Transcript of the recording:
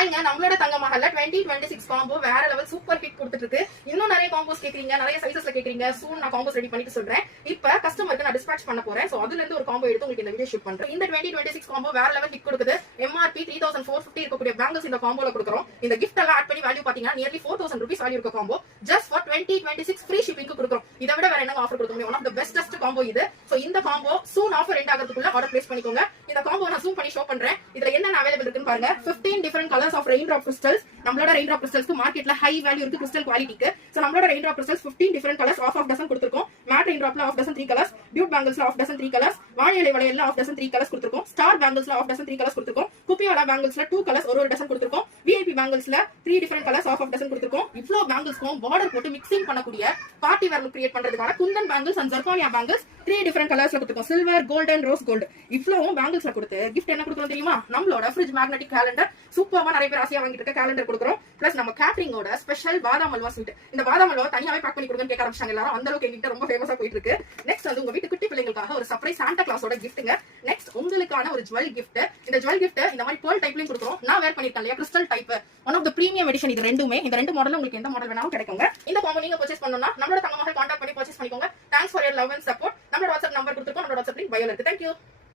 ஹாய்ங்க, நம்மளோட தங்க மஹல்ல 2026 காம்போ வேற லெவல் சூப்பர் ஹிட் கொடுத்துட்டு இருக்கு. இன்னும் நிறைய காம்போஸ் கேக்குறீங்க, நிறைய சைசஸ்ல கேக்குறீங்க. சூன் நான் காம்போஸ் ரெடி பண்ணிட்டு சொல்றேன். இப்ப கஸ்டமருக்கு நான் டிஸ்பேட்ச் பண்ண போறேன். சோ அதுல இருந்து ஒரு காம்போ எடுத்து உங்களுக்கு இந்த வீடியோ ஷூட் பண்றேன். இந்த 2026 காம்போ வேற லெவல் ஹிட் கொடுக்குது. MRP 3450 இருக்கக்கூடிய பேங்கிள்ஸ் இந்த காம்போல கொடுக்குறோம். இந்த கிஃப்ட் எல்லாம் ஆட் பண்ணி வேல்யூ பாத்தீங்கன்னா நியர்லி 4000 rupees வேல்யூ இருக்க காம்போ ஜஸ்ட் ஃபார் 2026 ஃப்ரீ ஷிப்பிங்க்கு கொடுக்குறோம். இதை விட வேற என்ன ஆஃபர் கொடுக்க முடியும்? One of the bestest combo இது. சோ இந்த காம்போ சூன் ஆஃபர் எண்ட் ஆகிறதுக்குள்ள ஆர்டர் பிளேஸ் பண்ணிக்கோங்க. இந்த காம்போ நான் ஜூம் பண்ணி ஷோ பண்றேன். இதுல என்ன அவைலபிள் இருக்குன்னு பாருங்க. 15 different colours of raindrop crystals. நம்மளோட ரெயின்ட்ராப் கிறிஸ்டல்ஸ்க்கு மார்க்கெட்ல ஹை வேல்யூ இருக்கு கிறிஸ்டல் குவாலிட்டிக்கு. சோ நம்மளோட raindrop crystals 15 different colours half dozen கொடுத்திருக்கோம். மேட் ரெயின்ட்ராப்ல ஆஃப் டசன் 3 கலர்ஸ், டியூட் பேங்கிள்ஸ்ல ஆஃப் டசன் 3 கலர்ஸ், வாழை இலை வளையல்ல ஆஃப் டசன் 3 கலர்ஸ் கொடுத்திருக்கோம். ஸ்டார் பேங்கிள்ஸ்ல ஆஃப் டசன் 3 கலர்ஸ் கொடுத்திருக்கோம். குப்பியோட பேங்கிள்ஸ்ல 2 கலர்ஸ் ஒரு டசன் கொடுத்திருக்கோம். விஐபி பேங்கிள்ஸ்ல 3 டிஃபரெண்ட் கலர்ஸ் ஆஃப் டசன் கொடுத்திருக்கோம். இவ்ளோ பேங்கிள்ஸ்க்கும் பார்டர் போட்டு மிக்சிங் பண்ணக்கூடிய பார்ட்டி வேர் லுக் கிரியேட் பண்றதுக்கான குந்தன் பேங்கிள்ஸ் அண்ட் ஜர்கானியா பேங்கிள்ஸ் 3 டிஃபரெண்ட் கலர்ஸ்ல கொடுத்திருக்கோம். Silver, golden, rose gold. இவ்ளோவும் பேங்கிள்ஸ்ல கொடுத்து கிஃப்ட் என்ன கொடுக்கணும் தெரியுமா? நம்மளோட ஃப்ரிட்ஜ் மேக்னெட்டிக் கேலண்டர். சூப்பரா நிறைய பேர் ஆசையா வாங்கிட்டு இருக்க கேலண்டர் கொடுக்குறோம். பிளஸ் நம்ம கேட்டரிங்கோட ஸ்பெஷல் பாதாம் அல்வா ஸ்வீட். இந்த பாதாம் அல்வா தனியாவே பேக் பண்ணி கொடுங்கன்னு கேட்க ஆரம்பிச்சாங்க எல்லாரும். அந்த அளவுக்கு எங்கிட்ட ரொம்ப ஃபேமஸா போயிட்டு இருக்கு. நெக்ஸ்ட் வந்து உங்க வீட்டு குட்டி பிள்ளைங்களுக்காக ஒரு சர்ப்ரைஸ் சாண்டா கிளாஸோட கிஃப்ட்டுங்க. நெக்ஸ்ட் உங்களுக்கான ஒரு ஜுவல் கிஃப்ட். இந்த ஜுவல் கிஃப்ட் இந்த மாதிரி பேர்ல் டைப்லயும் கொடுக்குறோம். நான் வேர் பண்ணிருக்கேன் இல்லையா, crystal type. One of the premium edition இது ரெண்டுமே. இந்த ரெண்டு மாடல் உங்களுக்கு எந்த மாடல் வேணாலும் கிடைக்குங்க. இந்த காம்போ நீங்க பர்ச்சேஸ் பண்ணனும்னா நம்மளோட தங்க மஹல் கான்டாக்ட் பண்ணி பர்ச்சேஸ் பண்ணிக்கோங்க. Thanks for your love and support. நம்மளோட வாட்ஸ்அப் நம்பர் கொடுத்துருக்கோம். நம்மளோட வாட்ஸ்அப் லிங்க் பயோல இருக்கு. தேங்க்யூ.